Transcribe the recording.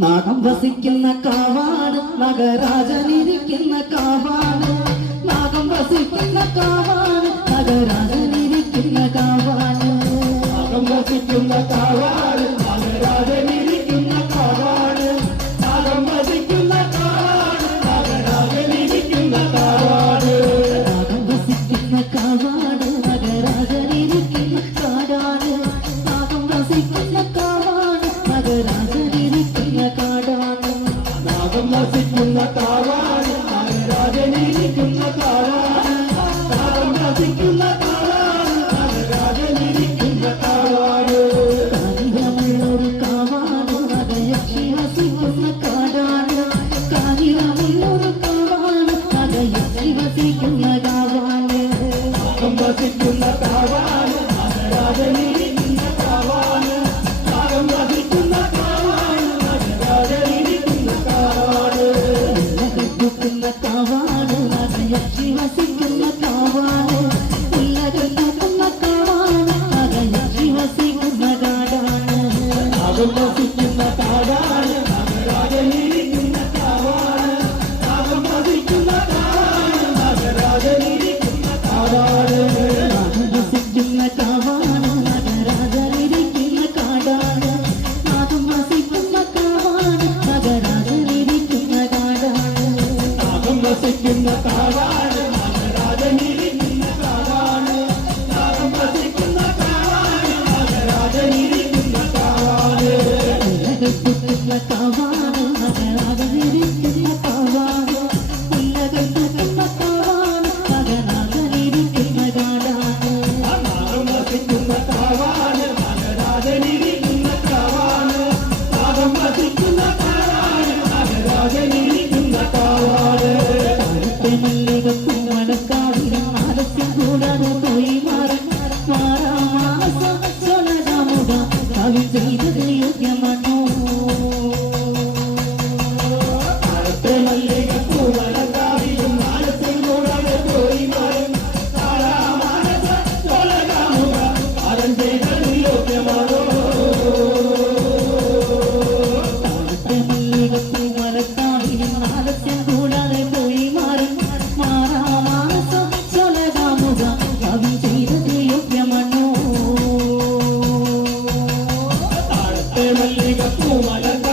നാഗം വസിക്കുന്ന കാവാട് നഗരാജനിരിക്കുന്ന കാവാട് നാഗം വസിക്കുന്ന കാവാട് നഗരാജനിരിക്കുന്ന കാവാട് നാഗം വസിക്കുന്ന കാവാട് നഗരാജനിരിക്കുന്ന കാവാട് നാഗം വസിക്കുന്ന കാവാട് നഗരാജനിരിക്കുന്ന കാവാട് നാഗം വസിക്കുന്ന കാവാട് നഗരാജനിരിക്കുന്ന കാടാട് നാഗം വസിക്കുന്ന കാവാട് നഗരാജനിരിക്കുന്ന കാടാണ് നാഗം വസിക്കുന്ന കാവാണ് നാഗരാജനിരിക്കുന്ന കാവാണ് നാഗം വസിക്കുന്ന കാവാണ് നാഗരാജനിരിക്കുന്ന കാവാണ് കാഞ്ഞിരമുള്ളൊരു കാവാണ് നഗയക്ഷി വസിക്കുന്ന കാടാണ് കാഞ്ഞിരമുള്ളൊരു കാവാണ് നഗയക്ഷി വസിക്കുന്ന കാവാണ് നാഗം വസിക്കുന്ന കാവാണ് നാഗരാജനിരിക്കുന്ന കാവാണ് വസിക്കുന്ന കാവാണ്. നാഗരാജനിരിക്കുന്ന കാവാണ്. നാഗം വസിക്കുന്ന കാവാണ് നാഗരാജനിരിക്കുന്ന കാവാണ്. വസിക്കുന്ന കാവാണ്. നഗരാജനിരിക്കുന്ന കാടാണ്. നാഗം വസിക്കുന്ന കാവാണ് കാടാണ്. നാഗം വസിക്കുന്ന കാവാണ്. ഭാവി ചെയ്തത് യോഗ്യമണോ താഴത്തെ മല്ലിക പൂമലക